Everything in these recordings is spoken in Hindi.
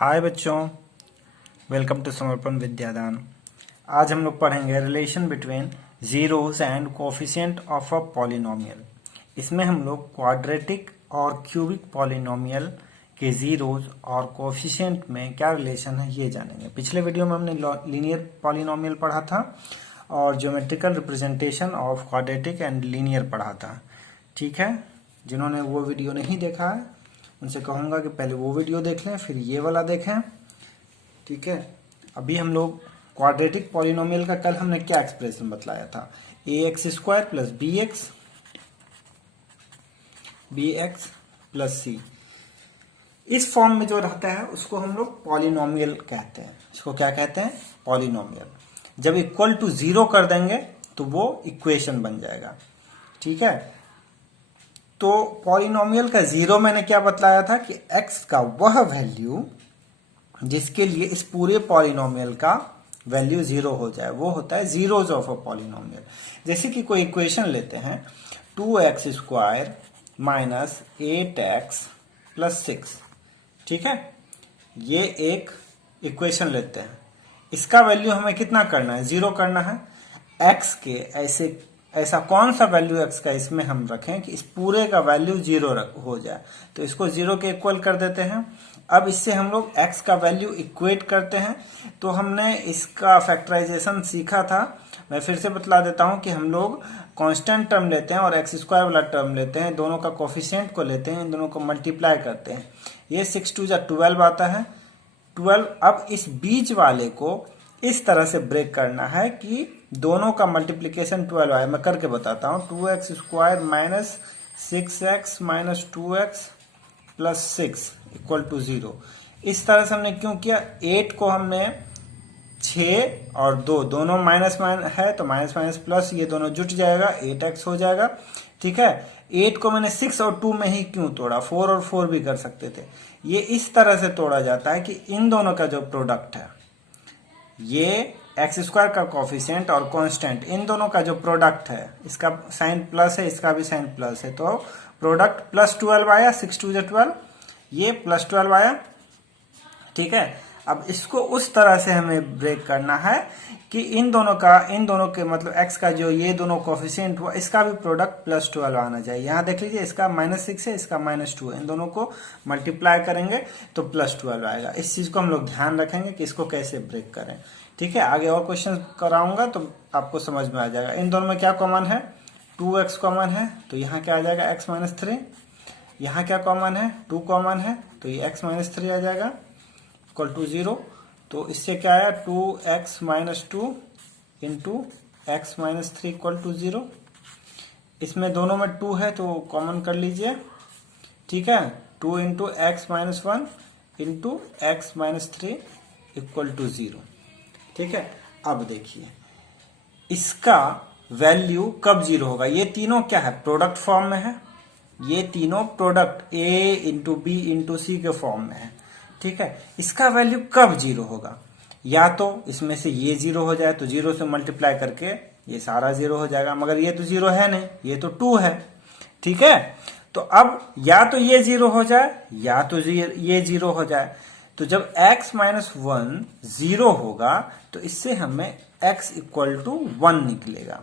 हाय बच्चों, वेलकम टू समर्पण विद्यादान। आज हम लोग पढ़ेंगे relation between zeros and coefficient of a polynomial. इसमें हम लोग क्वाड्रेटिक और क्यूबिक पॉलिनोमियल के जीरोस और कोफिशिएंट में क्या रिलेशन है ये जानेंगे। पिछले वीडियो में हमने लीनियर पॉलिनोमियल पढ़ा था और geometrical representation of quadratic and linear पढ़ा था। ठीक है, जिन्होंने वो वीडियो नहीं देखा है उनसे कहूंगा कि पहले वो वीडियो देख लें, फिर ये वाला देखें। ठीक है, अभी हम लोग क्वाड्रेटिक पॉलिनोमियल का कल हमने क्या एक्सप्रेशन बतलाया था, ax² plus bx plus c। इस फॉर्म में जो रहता है उसको हम लोग पॉलिनोमियल कहते हैं। इसको क्या कहते हैं? पॉलिनोमियल। जब इक्वल टू 0 कर देंगे तो वो इक्वेशन बन जाएगा। ठीक है, तो पॉलिनोमियल का जीरो मैंने क्या बतलाया था कि x का वह वैल्यू जिसके लिए इस पूरे पॉलिनोमियल का वैल्यू 0 हो जाए वो होता है जीरोस ऑफ अ पॉलिनोमियल। जैसे कि कोई इक्वेशन लेते हैं 2x² माइनस 8x प्लस 6। ठीक है, ये एक इक्वेशन लेते हैं। इसका वैल्यू हमें कितना करना है? 0 करना है। x के ऐसा कौन सा वैल्यू x का इसमें हम रखें कि इस पूरे का वैल्यू 0 हो जाए, तो इसको 0 के इक्वल कर देते हैं। अब इससे हम लोग x का वैल्यू इक्वेट करते हैं। तो हमने इसका फैक्टराइजेशन सीखा था, मैं फिर से बतला देता हूं कि हम लोग कांस्टेंट टर्म लेते हैं और x² वाला टर्म लेते हैं, दोनों का कोफिशिएंट को लेते हैं, इन दोनों को मल्टीप्लाई करते हैं। ये 6 2 12 आता है 12। अब इस बीच वाले को इस तरह से ब्रेक करना है कि दोनों का मल्टीप्लीकेशन 12 आए। मैं करके बताता हूं, 2x² minus 6x minus 2x plus 6 equal to 0। इस तरह से हमने क्यों किया? 8 को हमने 6 और 2 दोनों माइनस है तो माइनस माइनस प्लस ये दोनों जुट जाएगा, 8x हो जाएगा। ठीक है, 8 को मैंने 6 और 2 में ही क्यों तोड़ा? 4 और 4 भी कर सकते थे। ये इस तरह से तोड़ा जाता है कि इन दोनों का जो प्रोडक्ट है, ये x² का कोफिशिएंट और कांस्टेंट, इन दोनों का जो प्रोडक्ट है, इसका साइन प्लस है, इसका भी साइन प्लस है, तो प्रोडक्ट प्लस 12 आया। 6 2 12, ये प्लस 12 आया। ठीक है, अब इसको उस तरह से हमें ब्रेक करना है कि इन दोनों के मतलब x का जो ये दोनों कोफिशिएंट हुआ, इसका भी प्रोडक्ट प्लस 12 आना चाहिए। यहां देख लीजिए, इसका -6 है, इसका -2 है, इन दोनों को मल्टीप्लाई करेंगे तो प्लस 12 आएगा। इस चीज को हम लोग ध्यान रखेंगे कि इसको कैसे ब्रेक करें। ठीक है, आगे और क्वेश्चन कराऊंगा तो आपको समझ में आ जाएगा। इन दोनों में क्या कॉमन है? 2x कॉमन है, तो यहाँ क्या आ जाएगा? x minus 3। यहाँ क्या कॉमन है? 2 कॉमन है, तो ये x माइनस 3 आ जाएगा इक्वल टू 0। तो इससे क्या आया? 2x minus 2 into x minus 3 equal to 0। इसमें दोनों में 2 है तो कॉमन कर लीजिए। ठीक है, 2 into x minus 1 into x minus 3 equal to 0। ठीक है, अब देखिए इसका वैल्यू कब 0 होगा? ये तीनों क्या है? प्रोडक्ट फॉर्म में है। ये तीनों product a into B into C के फॉर्म में है। ठीक है, इसका वैल्यू कब 0 होगा? या तो इसमें से ये 0 हो जाए तो 0 से मल्टीप्लाई करके ये सारा 0 हो जाएगा, मगर ये तो 0 है नहीं, ये तो 2 है। ठीक है, तो अब या तो ये 0 हो जाए या तो ये 0 हो जाए। तो जब x माइनस 1 0 होगा तो इससे हमें x इक्वल टू 1 निकलेगा।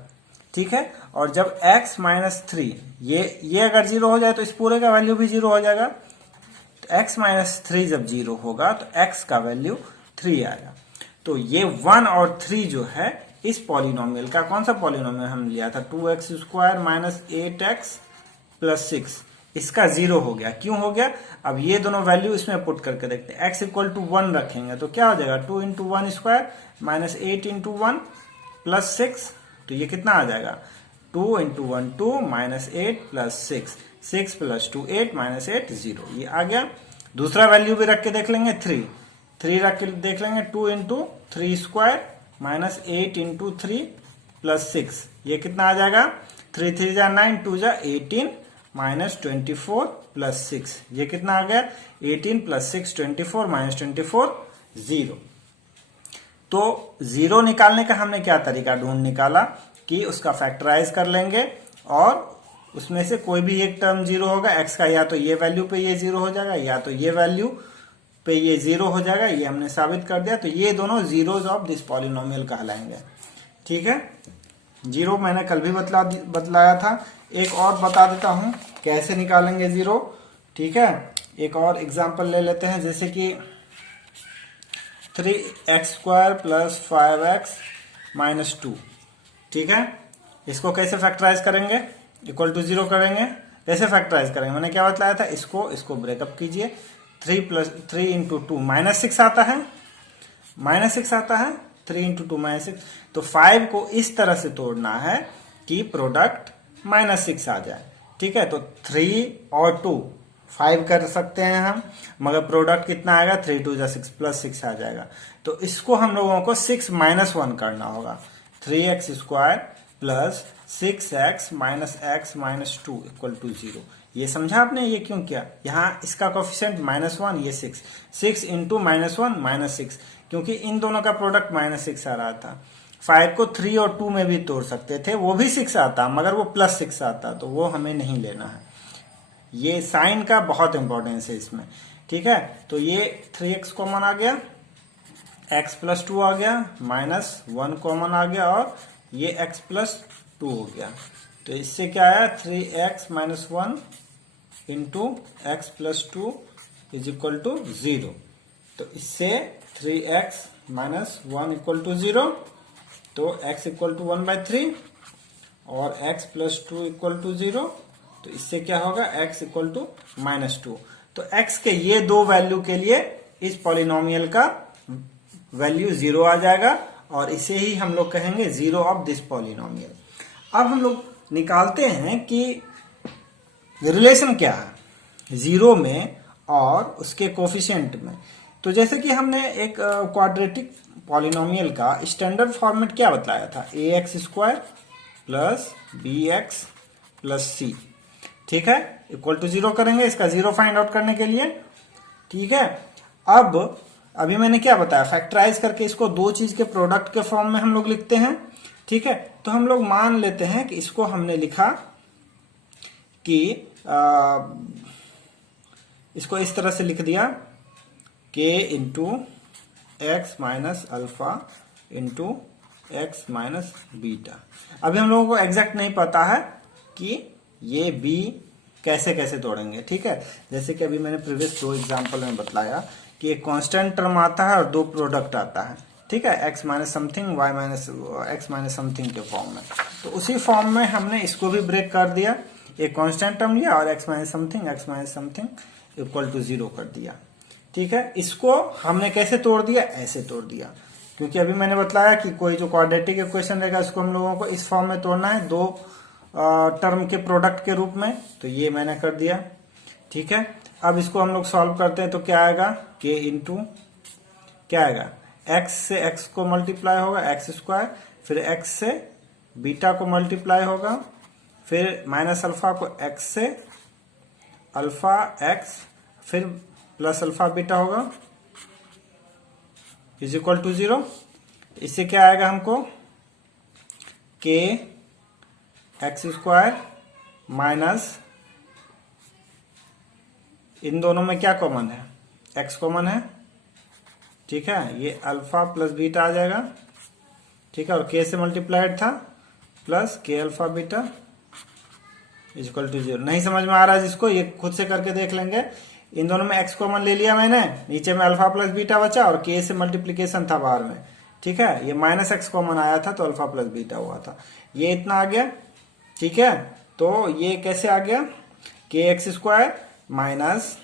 ठीक है, और जब x माइनस 3 ये अगर 0 हो जाए तो इस पूरे का वैल्यू भी 0 हो जाएगा। तो x माइनस 3 जब 0 होगा तो x का वैल्यू 3 आएगा। तो ये 1 और 3 जो है इस पॉलिनोमियल का, कौन सा पॉलिनोमियल हम लिया था? 2x² माइनस 8x प्लस 6, इसका 0 हो गया। क्यों हो गया? अब ये दोनों वैल्यू इसमें पुट करके देखते हैं। x इक्वल टू 1 रखेंगे तो क्या हो जाएगा? 2 इंटू 1² माइनस 8 इंटू 1 प्लस 6, तो ये कितना आ जाएगा? 2 into 1 2 minus 8 plus 6, 6 plus 2 8 minus 8 0, ये आ गया। दूसरा वैल्यू भी रख के देख लेंगे, 3 रख के देख लेंगे। 2 इंटू 3² माइनस 8 इंटू 3 प्लस 6, ये कितना आ जाएगा? 3 3 जा 9 2 जा 18 माइनस 24 प्लस 6, ये कितना आ गया? 18 प्लस 6 24 माइनस 24 0। तो 0 निकालने का हमने क्या तरीका ढूंढ निकाला कि उसका फैक्टराइज कर लेंगे और उसमें से कोई भी एक टर्म 0 होगा। x का या तो ये वैल्यू पे ये 0 हो जाएगा या तो ये वैल्यू पे ये 0 हो जाएगा, ये हमने साबित कर दिया। तो ये दोनों जीरोज ऑफ दिस पॉलिनोमियल कहलाएंगे। ठीक है, जीरो मैंने कल भी बतलाया था। एक और बता देता हूं कैसे निकालेंगे जीरो। ठीक है, एक और एग्जांपल ले लेते हैं, जैसे कि 3x² प्लस 5x माइनस 2। ठीक है, इसको कैसे फैक्टराइज करेंगे, इक्वल टू 0 करेंगे। कैसे फैक्टराइज करेंगे, मैंने क्या बतलाया था, इसको ब्रेकअप कीजिए। 3 इंटू 2 -6 आता है, -6 आता है, 3 इंटू 2 -6। तो 5 को इस तरह से तोड़ना है कि प्रोडक्ट -6 आ जाए। ठीक है, तो 3 और 2 5 कर सकते हैं हम, मगर प्रोडक्ट कितना आएगा, 3 2 जा 6 प्लस 6 आ जाएगा। तो इसको हम लोगों को 6 -1 करना होगा। 3x² plus 6x minus x minus 2 equal to 0। ये समझा आपने, ये क्यों किया, यहाँ इसका कोफिशिएंट -1, ये 6 इंटू -1 -6, क्योंकि इन दोनों का प्रोडक्ट -6 आ रहा था। 5 को 3 और 2 में भी तोड़ सकते थे, वो भी 6 आता, मगर वो +6 आता, तो वो हमें नहीं लेना है। ये साइन का बहुत इंपॉर्टेंस है इसमें। ठीक है, तो ये 3x कॉमन आ गया, x प्लस 2 आ गया, -1 कॉमन आ गया, और ये x प्लस 2 हो गया। तो इससे क्या आया, 3x minus 1 into x plus 2 is equal to 0। तो इससे 3x माइनस 1 इक्वल टू 0, तो x इक्वल टू 1/3 और x प्लस 2 इक्वल टू 0। तो इससे क्या होगा, x इक्वल टू -2। तो x के ये दो वैल्यू के लिए इस पॉलिनोमियल का वैल्यू 0 आ जाएगा, और इसे ही हम लोग कहेंगे जीरो ऑफ दिस पॉलिनोमियल। अब हम लोग निकालते हैं कि रिलेशन क्या है जीरो में और उसके कोफिशिएंट में। तो जैसे कि हमने एक क्वाड्रेटिक पॉलिनोमियल का स्टैंडर्ड फॉर्मेट क्या बतलाया था, ax² plus bx plus c। ठीक है, इक्वल टू 0 करेंगे इसका जीरो फाइंड आउट करने के लिए। ठीक है, अब अभी मैंने क्या बताया, फैक्टराइज करके इसको दो चीज के प्रोडक्ट के फॉर्म में हम लोग लिखते हैं। ठीक है, तो हम लोग मान लेते हैं कि इसको हमने लिखा कि इसको इस तरह से लिख दिया, k into x minus alpha into x minus beta. अभी हम लोगों को एग्जैक्ट नहीं पता है कि ये b कैसे कैसे तोड़ेंगे। ठीक है, जैसे कि अभी मैंने प्रीवियस दो एग्जांपल में बतलाया कि एक कांस्टेंट टर्म आता है और दो प्रोडक्ट आता है। ठीक है, x minus something y minus x minus something के फॉर्म में। तो उसी फॉर्म में हमने इसको भी ब्रेक कर दिया, एक कांस्टेंट टर्म लिया और x minus something equal to 0 कर दिया। ठीक है, इसको हमने कैसे तोड़ दिया, ऐसे तोड़ दिया, क्योंकि अभी मैंने बतलाया कि कोई जो क्वाड्रेटिक इक्वेशन रहेगा इसको हम लोगों को इस फॉर्म में तोड़ना है, दो टर्म के प्रोडक्ट के रूप में। तो ये मैंने कर दिया। ठीक है, अब इसको हम लोग सॉल्व करते हैं तो क्या आएगा, k इंटू क्या आएगा, x से x को मल्टीप्लाई होगा x², फिर x से बीटा को मल्टीप्लाई होगा, फिर माइनस अल्फा को x से अल्फा x, फिर प्लस अल्फा बीटा होगा इज इक्वल टू 0। इससे क्या आएगा हमको, k x² माइनस, इन दोनों में क्या कॉमन है, x कॉमन है। ठीक है, ये अल्फा प्लस बीटा आ जाएगा। ठीक है, और k से मल्टीप्लाइड था, plus k alpha beta is equal to 0। नहीं समझ में आ रहा है जिसको, ये खुद से करके देख लेंगे। इन दोनों में x कॉमन ले लिया मैंने, नीचे में अल्फा प्लस बीटा बचा और k से मल्टीप्लीकेशन था बाहर में। ठीक है, ये -x कॉमन आया था तो अल्फा प्लस बीटा हुआ था, ये इतना आ गया। ठीक है, तो ये कैसे आ गया, kx² minus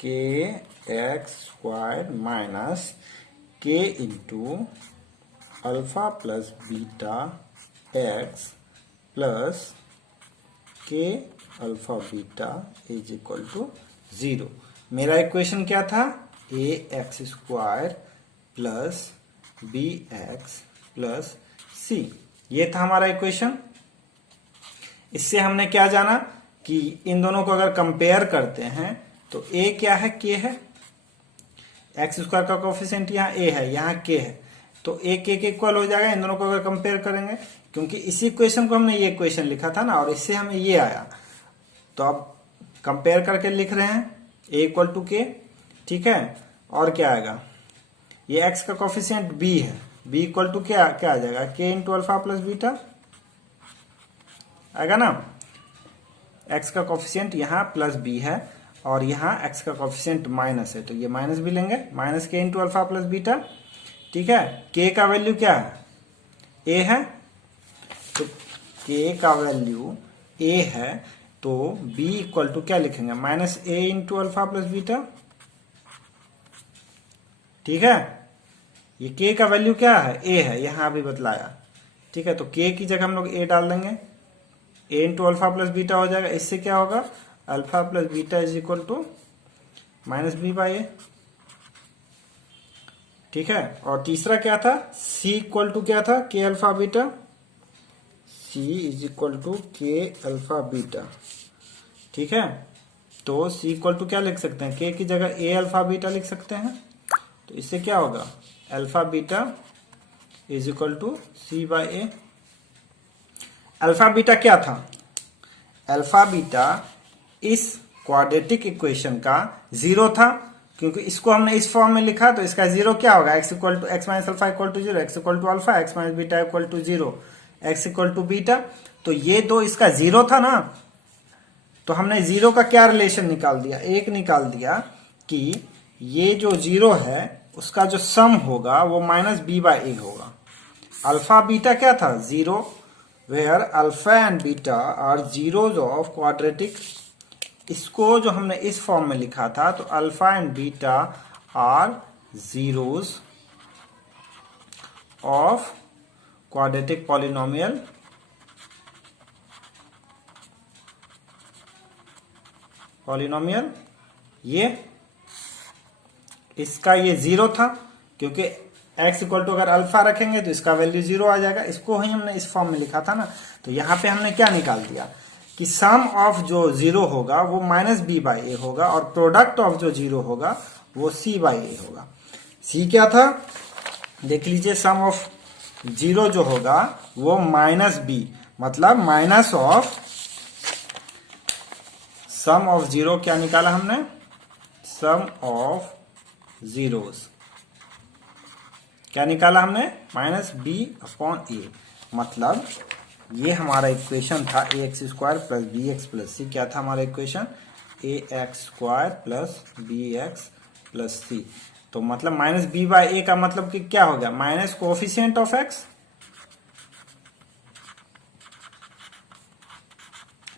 kx² minus k into alpha plus beta x plus k alpha beta is equal to 0। मेरा इक्वेशन क्या था, ax² plus bx plus c, ये था हमारा इक्वेशन। इससे हमने क्या जाना कि इन दोनों को अगर कंपेयर करते हैं तो a क्या है, k है, x² का कोफिशिएंट यहाँ a है, यहाँ k है, तो a k के इक्वल हो जाएगा इन दोनों को अगर कंपेयर करेंगे, क्योंकि इसी इक्वेशन को हमने ये इक्वेशन लिखा था ना, और इससे हमें ये आया, तो अब कंपेयर करके लिख रहे हैं। ए इक्वल टू के, ठीक है। और क्या आएगा, ये एक्स का कोफिशिएंट बी है, बी इक्वल टू क्या क्या आ जाएगा, के इंटू अल्फा प्लस बीटा आएगा ना। एक्स का कोफिशिएंट यहाँ प्लस बी है और यहाँ एक्स का कोफिशिएंट माइनस है, तो ये माइनस भी लेंगे, माइनस के इंटू अल्फा प्लस बीटा, ठीक है। के का वैल्यू क्या है, ए है, तो के का वैल्यू ए है, तो बी इक्वल टू क्या लिखेंगे, माइनस ए इंटू अल्फा प्लस बीटा, ठीक है। ये के का वैल्यू क्या है, ए है, यहां अभी बतलाया, ठीक है। तो के की जगह हम लोग ए डाल देंगे, A into alpha plus beta हो जाएगा। इससे क्या होगा, alpha plus beta is equal to minus B by A, ठीक है। और तीसरा क्या था, सी इक्वल टू क्या था, k alpha beta, c is equal to k alpha beta, ठीक है। तो सी इक्वल टू क्या लिख सकते हैं, के की जगह ए अल्फा बीटा लिख सकते हैं। तो इससे क्या होगा, alpha beta is equal to c by a. Alpha beta क्या था, अल्फा बीटा इस क्वाड्रेटिक इक्वेशन का जीरो था, क्योंकि इसको हमने इस फॉर्म में लिखा, तो इसका जीरो क्या होगा, x equal to x minus alpha equal to zero, x equal to alpha, x minus beta equal to zero, x equal to beta. तो ये दो इसका जीरो था ना, तो हमने जीरो का क्या रिलेशन निकाल दिया, एक निकाल दिया कि ये जो जीरो है उसका जो सम होगा वो माइनस बी बाई ए होगा। अल्फा बीटा क्या था, zero, where alpha and beta are zeros of quadratic. इसको जो हमने इस फॉर्म में लिखा था, तो alpha and beta are zeros of quadratic polynomial ये इसका ये जीरो था, क्योंकि x इक्वल टू अगर अल्फा रखेंगे तो इसका वैल्यू जीरो आ जाएगा। इसको ही हमने इस फॉर्म में लिखा था ना, तो यहां पे हमने क्या निकाल दिया कि सम ऑफ जो जीरो होगा वो माइनस बी बाई ए होगा, और प्रोडक्ट ऑफ जो जीरो होगा वो सी बाई ए होगा। सी क्या था, देख लीजिए, सम ऑफ जीरो जो होगा वो माइनस बी, मतलब minus of sum of zero क्या निकाला हमने, सम ऑफ जीरोस क्या निकाला हमने, माइनस बी अपॉन ए। मतलब ये हमारा इक्वेशन था A x square plus B x plus C. क्या था हमारा equation, A x square plus B x plus C. तो मतलब माइनस बी बाई ए का मतलब कि क्या हो गया, माइनस कोफिशिएंट ऑफ एक्स,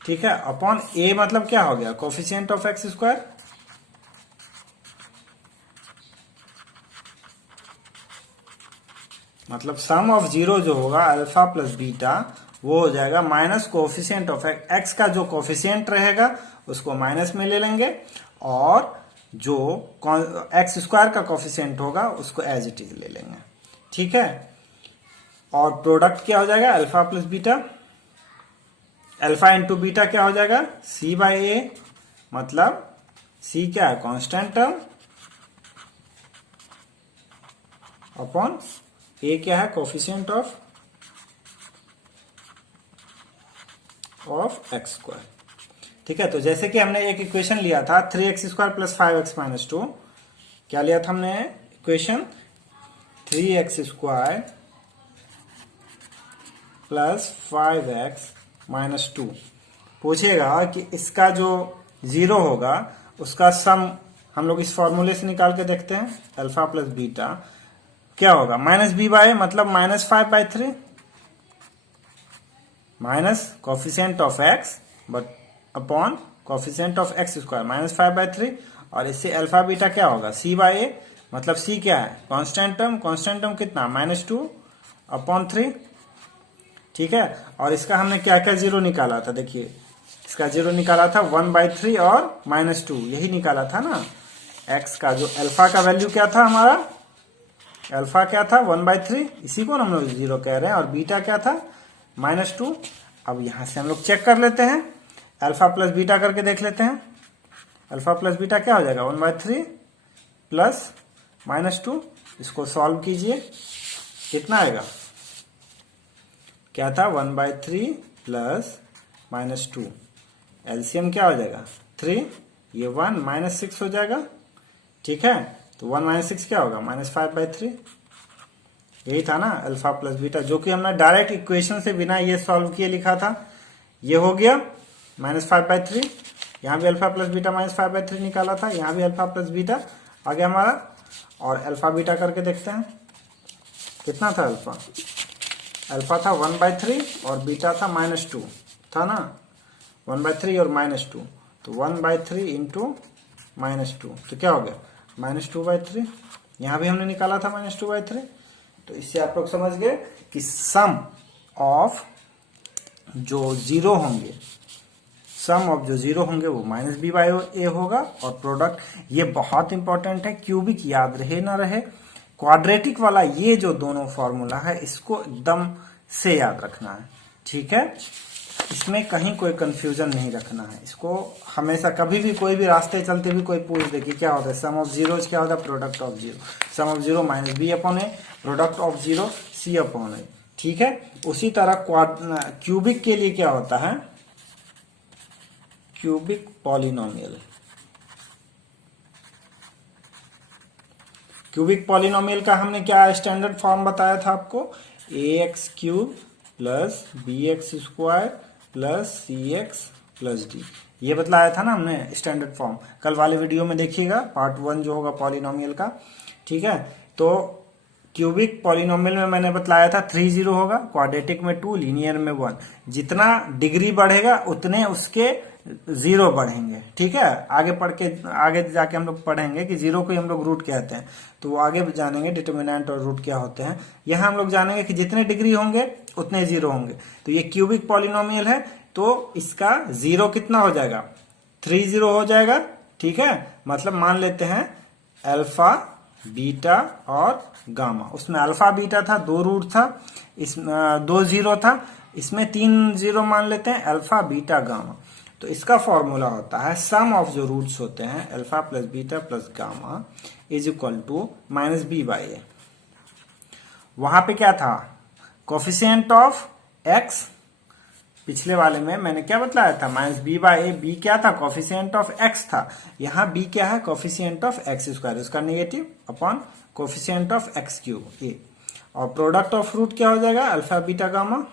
ठीक है, अपॉन ए मतलब क्या हो गया, कोफिशिएंट ऑफ एक्स स्क्वायर। मतलब सम ऑफ जीरो जो होगा अल्फा प्लस बीटा वो हो जाएगा माइनस कोफिशिएंट ऑफ एक्स का जो कोफिशिएंट रहेगा उसको माइनस में ले लेंगे, और जो एक्स स्क्वायर का कोफिशिएंट होगा उसको एज इट इज ले लेंगे, ठीक है। और प्रोडक्ट क्या हो जाएगा, alpha plus beta, alpha into beta क्या हो जाएगा, सी बाई ए, मतलब सी क्या है, कांस्टेंट टर्म, अपॉन ए क्या है, कोफिशिएंट ऑफ एक्स स्क्वायर, ठीक है। तो जैसे कि हमने एक इक्वेशन लिया था 3x square plus 5x minus 2, क्या लिया था हमने equation, 3x square plus 5x minus 2। पूछेगा कि इसका जो जीरो होगा उसका सम हम लोग इस फॉर्मूले से निकाल के देखते हैं, अल्फा प्लस बीटा क्या होगा, माइनस बी बाई, मतलब minus 5/3, minus coefficient of x but upon coefficient of x square minus 5/3, और इससे अल्फा बीटा क्या होगा, सी बाई ए, मतलब सी क्या है, कांस्टेंट टर्म कितना, -2/3, ठीक है। और इसका हमने क्या क्या जीरो निकाला था, देखिए इसका जीरो निकाला था 1/3 और -2, यही निकाला था ना। एक्स का जो अल्फा का वैल्यू क्या था हमारा, अल्फा क्या था 1/3, इसी को हम लोग जीरो कह रहे हैं, और बीटा क्या था -2। अब यहां से हम लोग चेक कर लेते हैं, अल्फा प्लस बीटा करके देख लेते हैं। अल्फा प्लस बीटा क्या हो जाएगा, 1/3 प्लस -2, इसको सॉल्व कीजिए, कितना आएगा, क्या था 1/3 प्लस -2, एलसीएम क्या हो जाएगा 3, ये 1 -6 हो जाएगा, ठीक है। तो 1 -6 क्या होगा, -5/3। यही था ना अल्फा प्लस बीटा, जो कि हमने डायरेक्ट इक्वेशन से बिना ये सॉल्व किए लिखा था। ये हो गया -5/3। यहाँ भी अल्फा प्लस बीटा -5/3 निकाला था, यहाँ भी अल्फा प्लस बीटा आ गया हमारा। और अल्फा बीटा करके देखते हैं कितना था। अल्फा था 1/3 और बीटा था -2 था ना, 1/3 और -2, तो 1/3 इंटू -2, तो क्या हो गया -2/3। यहाँ भी हमने निकाला था -2/3। तो इससे आप लोग समझ गए कि सम ऑफ जो जीरो होंगे, वो -b/a होगा। और प्रोडक्ट, ये बहुत इंपॉर्टेंट है, क्यूबिक याद रहे ना रहे, क्वाड्रेटिक वाला ये जो दोनों फॉर्मूला है इसको एकदम से याद रखना है, ठीक है। इसमें कहीं कोई कंफ्यूजन नहीं रखना है। इसको हमेशा कभी भी कोई भी रास्ते चलते भी कोई पूछ दे कि क्या होता है सम ऑफ जीरोज, क्या होता है product of zero, sum of zero -b/a, product of zero c/a, ठीक है। उसी तरह क्यूबिक के लिए क्या होता है, क्यूबिक पॉलिनोमियल। क्यूबिक पॉलिनोमियल का हमने क्या स्टैंडर्ड फॉर्म बताया था आपको, ax³ plus bx² plus cx plus d, ये बतलाया था ना हमने स्टैंडर्ड फॉर्म। कल वाले वीडियो में देखिएगा, पार्ट 1 जो होगा पॉलिनोमियल का, ठीक है। तो क्यूबिक पॉलिनोमियल में मैंने बतलाया था 3 जीरो होगा, क्वाड्रेटिक में 2, लीनियर में 1। जितना डिग्री बढ़ेगा उतने उसके जीरो बढ़ेंगे, ठीक है। आगे जाके हम लोग पढ़ेंगे कि जीरो को हम लोग रूट कहते हैं, तो वो आगे जानेंगे डिटर्मिनेंट और रूट क्या होते हैं। यहाँ हम लोग जानेंगे कि जितने डिग्री होंगे उतने जीरो होंगे। तो ये क्यूबिक पॉलिनोमियल है, तो इसका जीरो कितना हो जाएगा, 3 जीरो हो जाएगा, ठीक है। मतलब मान लेते हैं अल्फा, बीटा और गामा। उसमें अल्फा बीटा था, 2 रूट था, इसमें 2 जीरो था, इसमें 3 जीरो मान लेते हैं, अल्फा बीटा गामा। तो इसका फॉर्मूला होता है सम ऑफ जो रूट्स होते हैं alpha plus beta plus gamma is equal to -b/a। वहां पे क्या था, कोफिशिएंट ऑफ x, पिछले वाले में मैंने क्या बतलाया था, -b/a। b क्या था, कोफिशिएंट ऑफ x था। यहाँ b क्या है, कोफिशिएंट ऑफ x², उसका negative upon coefficient of x³ a। और प्रोडक्ट ऑफ रूट क्या हो जाएगा, alpha beta gamma,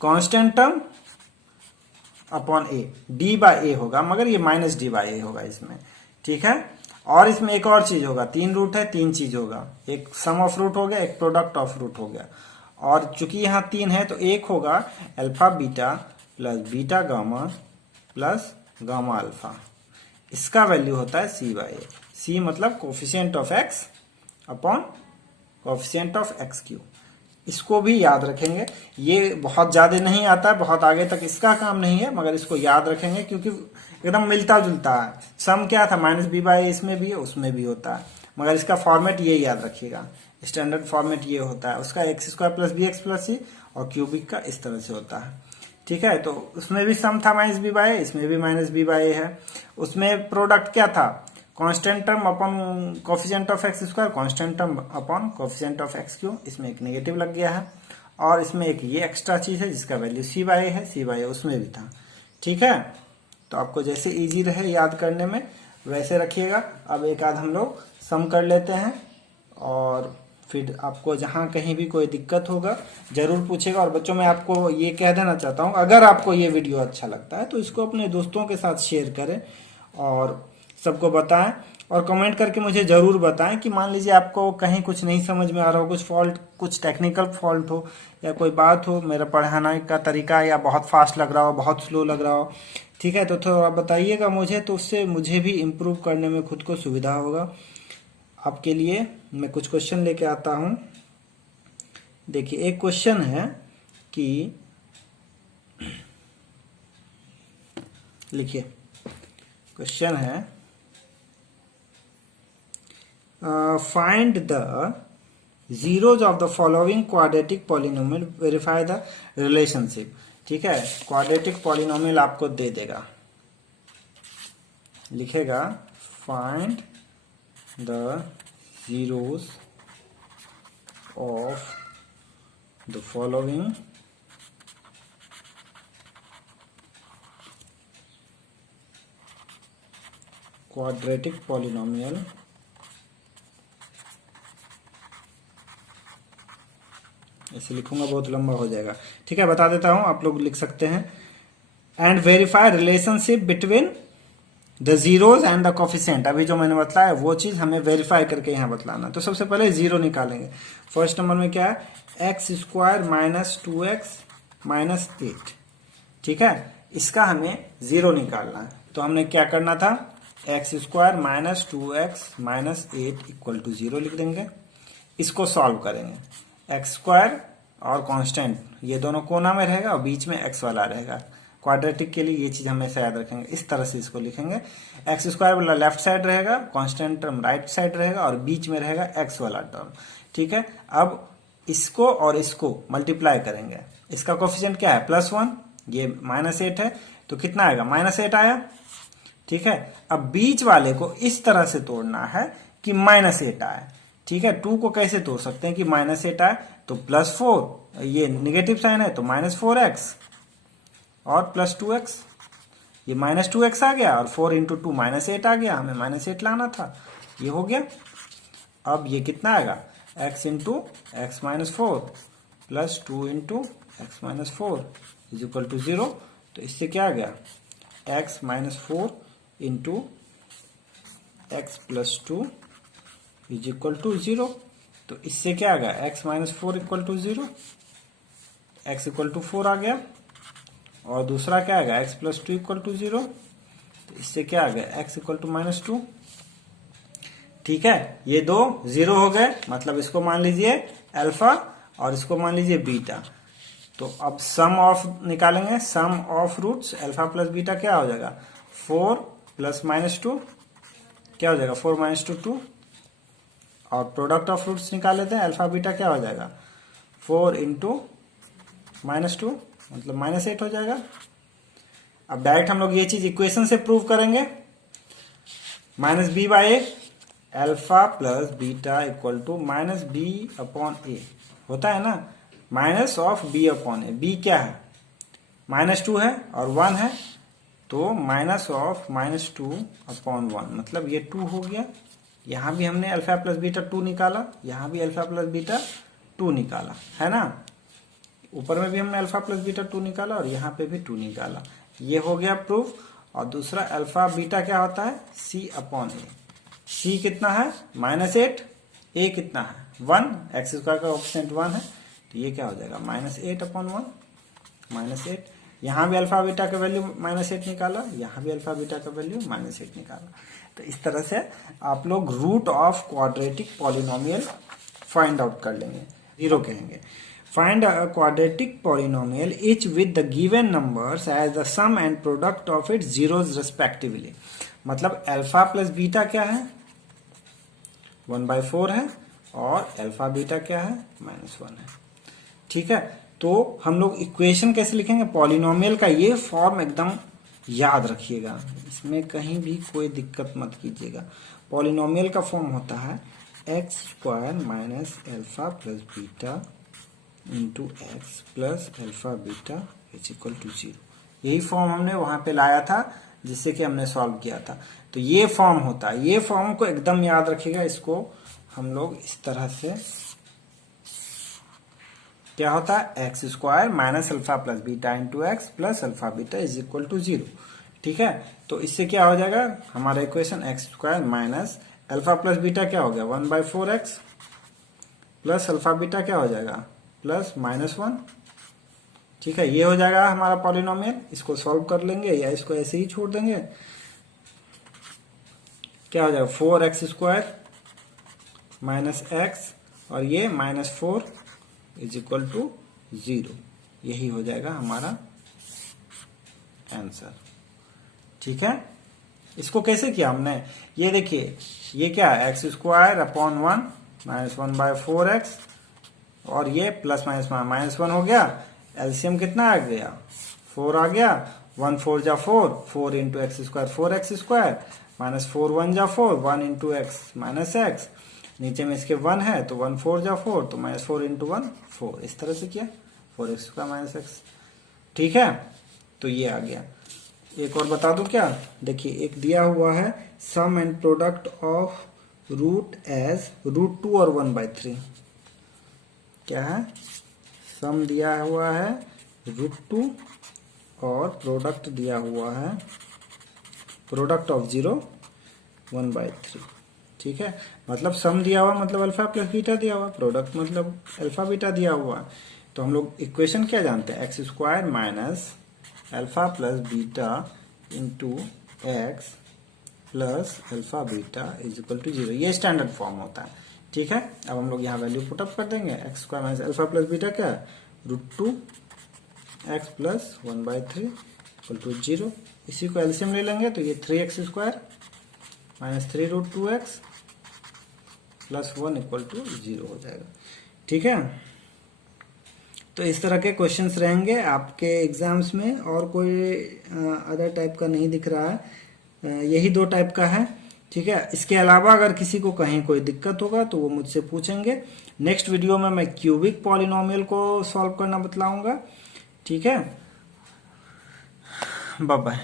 constant term upon a, d/a होगा, मगर ये -d/a होगा इसमें, ठीक है। और इसमें एक और चीज होगा, 3 रूट है, 3 चीज होगा, एक सम ऑफ रूट हो गया, एक प्रोडक्ट ऑफ रूट हो गया। और चूंकि यहाँ 3 है तो एक होगा alpha beta plus beta gamma plus gamma alpha, इसका वैल्यू होता है c/a। c मतलब coefficient of x upon coefficient of x³। इसको भी याद रखेंगे, ये बहुत ज्यादा नहीं आता है, बहुत आगे तक इसका काम नहीं है, मगर इसको याद रखेंगे क्योंकि एकदम मिलता जुलता है। सम क्या था, -b/a, इसमें भी है उसमें भी होता है, मगर इसका फॉर्मेट ये याद रखिएगा, स्टैंडर्ड फॉर्मेट ये होता है उसका, x² plus bx plus c, और क्यूबिक का इस तरह से होता है, ठीक है। तो उसमें भी सम था -b/a, इसमें भी -b/a है। उसमें प्रोडक्ट क्या था, constant term upon coefficient of x², constant term upon coefficient of x³। इसमें एक नेगेटिव लग गया है, और इसमें एक ये एक्स्ट्रा चीज है जिसका वैल्यू c/a है, c/a उसमें भी था, ठीक है। तो आपको जैसे इजी रहे याद करने में वैसे रखिएगा। अब एक आध हम लोग सम कर लेते हैं, और फिर आपको जहां कहीं भी कोई दिक्कत होगा जरूर पूछेगा। और बच्चों, मैं आपको ये कह देना चाहता हूं, अगर आपको ये वीडियो अच्छा लगता है तो इसको अपने दोस्तों के साथ शेयर करें और सबको बताएं, और कमेंट करके मुझे जरूर बताएं कि मान लीजिए आपको कहीं कुछ नहीं समझ में आ रहा हो, कुछ फॉल्ट, कुछ टेक्निकल फॉल्ट हो, या कोई बात हो, मेरा पढ़ाने का तरीका या बहुत फास्ट लग रहा हो, बहुत स्लो लग रहा हो, ठीक है, तो थोड़ा बताइएगा मुझे, तो उससे मुझे भी इम्प्रूव करने में खुद को सुविधा होगा। आपके लिए मैं कुछ क्वेश्चन लेके आता हूं। देखिए, एक क्वेश्चन है कि लिखिए, क्वेश्चन है find the zeros of the following quadratic polynomial, verify the relationship। ठीक है, क्वाड्रेटिक पॉलिनोमियल आपको दे देगा, लिखेगा find the zeros of the following quadratic polynomial ऐसे लिखूंगा बहुत लंबा हो जाएगा, ठीक है, बता देता हूं, आप लोग लिख सकते हैं। And verify relationship between the zeros and the coefficient. अभी जो मैंने बताया वो चीज हमें वेरीफाई करके यहाँ बतलाना। तो सबसे पहले जीरो निकालेंगे। फर्स्ट नंबर में क्या है, x square minus 2x minus 8, ठीक है, इसका हमें जीरो निकालना है। तो हमने क्या करना था, x square minus 2x minus 8 equal to 0 लिख देंगे। इसको सॉल्व करेंगे। एक्स स्क्वायर और कांस्टेंट ये दोनों कोना में रहेगा और बीच में एक्स वाला रहेगा। क्वाड्रेटिक के लिए ये चीज हमेशा याद रखेंगे, इस तरह से इसको लिखेंगे। एक्स स्क्वायर वाला लेफ्ट साइड रहेगा, कांस्टेंट टर्म राइट साइड रहेगा और बीच में रहेगा एक्स वाला टर्म, ठीक है। अब इसको और इसको मल्टीप्लाई करेंगे। इसका कोफिशिएंट क्या है, +1, ये -8 है, तो कितना आएगा, -8 आया, ठीक है। अब बीच वाले को इस तरह से तोड़ना है कि -8 आए, ठीक है। 2 को कैसे तोड़ सकते हैं कि -8 आए, तो +4, ये निगेटिव साइन है तो -4x और +2x, ये -2x आ गया और 4 इंटू 2 -8 आ गया, हमें -8 लाना था, ये हो गया। अब ये कितना आएगा, x into x minus 4 plus 2 into x minus 4 is equal to 0। तो इससे क्या आ गया, x minus 4 into x plus 2 is equal to 0। तो इससे क्या आ गया, x minus 4 equal to 0, x equal to 4 आ गया। और दूसरा क्या आएगा, x प्लस 2 इक्वल टू 0। तो इससे क्या आ गया, x इक्वल टू -2, ठीक है। ये दो 0 हो गए, मतलब इसको मान लीजिए अल्फा और इसको मान लीजिए बीटा। तो अब सम ऑफ निकालेंगे, sum of roots alpha plus beta क्या हो जाएगा, 4 प्लस -2 क्या हो जाएगा, 4 - 2 और प्रोडक्ट ऑफ रूट्स निकाल लेते हैं, अल्फा बीटा क्या हो जाएगा, 4 इंटू -2 मतलब -8 हो जाएगा। अब डायरेक्ट हम लोग ये चीज इक्वेशन से प्रूव करेंगे, -b/a alpha plus beta equal to -b/a होता है ना, माइनस ऑफ b/a। b क्या है, -2 है और 1 है, तो माइनस ऑफ -2/1 मतलब ये 2 हो गया। यहां भी हमने अल्फा प्लस बीटा 2 निकाला, यहां भी अल्फा प्लस बीटा 2 निकाला, है ना। ऊपर में भी हमने अल्फा प्लस बीटा 2 निकाला और यहाँ पे भी 2 निकाला, ये हो गया प्रूफ। और दूसरा अल्फा बीटा क्या होता है, c/a। c कितना है, -8, a कितना है 1, एक्स स्क्वायर का कोएफिशिएंट 1 है, तो ये क्या हो जाएगा -8/1 -8। यहाँ भी अल्फा बीटा का वैल्यू -8 निकाला, यहाँ भी अल्फा बीटा का वैल्यू -8 निकाला। तो इस तरह से आप लोग root of quadratic polynomial find out कर लेंगे, जीरो कहेंगे। Find a quadratic polynomial each with the given numbers as the sum and product of its zeros respectively। मतलब अल्फा प्लस बीटा क्या है, 1/4 है और अल्फा बीटा क्या है, -1 है, ठीक है। तो हम लोग इक्वेशन कैसे लिखेंगे, पॉलिनोमियल का ये फॉर्म एकदम याद रखिएगा, इसमें कहीं भी कोई दिक्कत मत कीजिएगा। पॉलिनोमियल का फॉर्म होता है x² minus alpha plus beta into x plus alpha beta is equal to 0। यही फॉर्म हमने वहां पे लाया था जिससे कि हमने सॉल्व किया था। तो ये फॉर्म होता है, ये फॉर्म को एकदम याद रखिएगा। इसको हम लोग इस तरह से, क्या होता है, x² minus alpha plus beta into x plus alpha beta is equal to 0, ठीक है। तो इससे क्या हो जाएगा हमारा equation, x² minus alpha plus beta क्या हो गया, 1/4x प्लस अल्फा बीटा क्या हो जाएगा, प्लस -1, ठीक है। ये हो जाएगा हमारा पॉलिनोमियल। इसको सॉल्व कर लेंगे या इसको ऐसे ही छोड़ देंगे, क्या हो जाएगा 4x² माइनस एक्स और ये -4 इज इक्वल टू 0। यही हो जाएगा हमारा आंसर, ठीक है। इसको कैसे किया हमने, ये देखिए, ये क्या है, x²/1 माइनस 1/4x और ये प्लस -1 हो गया। एलसीएम कितना आ गया, 4 आ गया, 1 4 जा 4, 4 इंटू x² 4x² माइनस 4 1 जा 4, 1 इंटू एक्स माइनस एक्स, नीचे में इसके 1 है तो 1 4 जा 4, तो -4 इंटू 1 4, इस तरह से किया 4x² माइनस एक्स, ठीक है। तो ये आ गया। एक और बता दूं क्या, देखिए एक दिया हुआ है sum and product of root as √2 और 1/3। क्या है, सम दिया हुआ है √2 और प्रोडक्ट दिया हुआ है प्रोडक्ट ऑफ 0 1/3। ठीक है, मतलब सम दिया हुआ मतलब अल्फा प्लस बीटा दिया हुआ, प्रोडक्ट मतलब अल्फा बीटा दिया हुआ। तो हम लोग इक्वेशन क्या जानते हैं, x² minus alpha plus beta into x plus alpha beta is equal to 0। ये स्टैंडर्ड फॉर्म होता है। ठीक है, अब हम लोग यहाँ वैल्यू पुटअप कर देंगे, x² minus alpha plus beta क्या है √2 x प्लस 1/3 इक्वल टू 0। इसी को एलसीएम ले लेंगे तो ये 3x² minus 3√2x plus 1 equal to 0 हो जाएगा। ठीक है, तो इस तरह के क्वेश्चंस रहेंगे आपके एग्जाम्स में, और कोई अदर टाइप का नहीं दिख रहा है, यही 2 टाइप का है। ठीक है, इसके अलावा अगर किसी को कहीं कोई दिक्कत होगा तो वो मुझसे पूछेंगे। नेक्स्ट वीडियो में मैं क्यूबिक पॉलिनोमियल को सॉल्व करना बतलाऊंगा। ठीक है, बाय बाय।